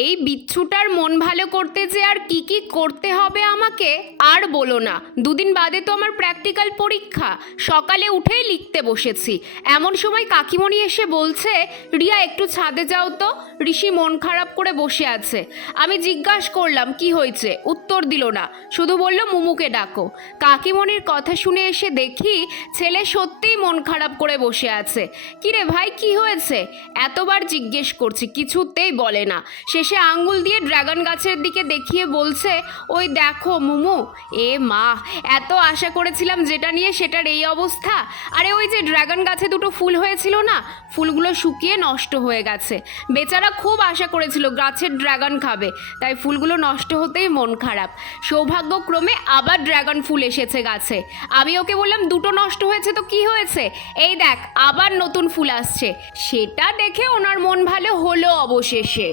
এই বিচ্ছুটার মন ভালো করতে যে আর কি কি করতে হবে আমাকে আর বলো না। দুদিন বাদে তো আমার প্র্যাকটিক্যাল পরীক্ষা। সকালে উঠেই লিখতে বসেছি, এমন সময় কাকিমণি এসে বলছে, রিয়া একটু ছাদে যাও তো, ঋষি মন খারাপ করে বসে আছে। আমি জিজ্ঞাসা করলাম কি হয়েছে, উত্তর দিল না, শুধু বলল মুমুকে ডাকো। কাকিমণির কথা শুনে এসে দেখি ছেলে সত্যিই মন খারাপ করে বসে আছে। কিরে ভাই কি হয়েছে, এতবার জিজ্ঞেস করছি কিছুতেই বলে না। শেষে আঙ্গুল দিয়ে ড্রাগন গাছের দিকে দেখিয়ে বলছে, ওই দেখো মুমু। এ মা, এত আশা করেছিলাম যেটা নিয়ে সেটার এই অবস্থা। আরে ওই যে ড্রাগন গাছে দুটো ফুল হয়েছিল না, ফুলগুলো শুকিয়ে নষ্ট হয়ে গেছে। বেচারা খুব আশা করেছিল গাছের ড্রাগন খাবে, তাই ফুলগুলো নষ্ট হতেই মন খারাপ। সৌভাগ্যক্রমে আবার ড্রাগন ফুল এসেছে গাছে। আমি ওকে বললাম দুটো নষ্ট হয়েছে তো কি হয়েছে, এই দেখ আবার নতুন ফুল আসছে। সেটা দেখে ওনার মন ভালো হলো অবশেষে।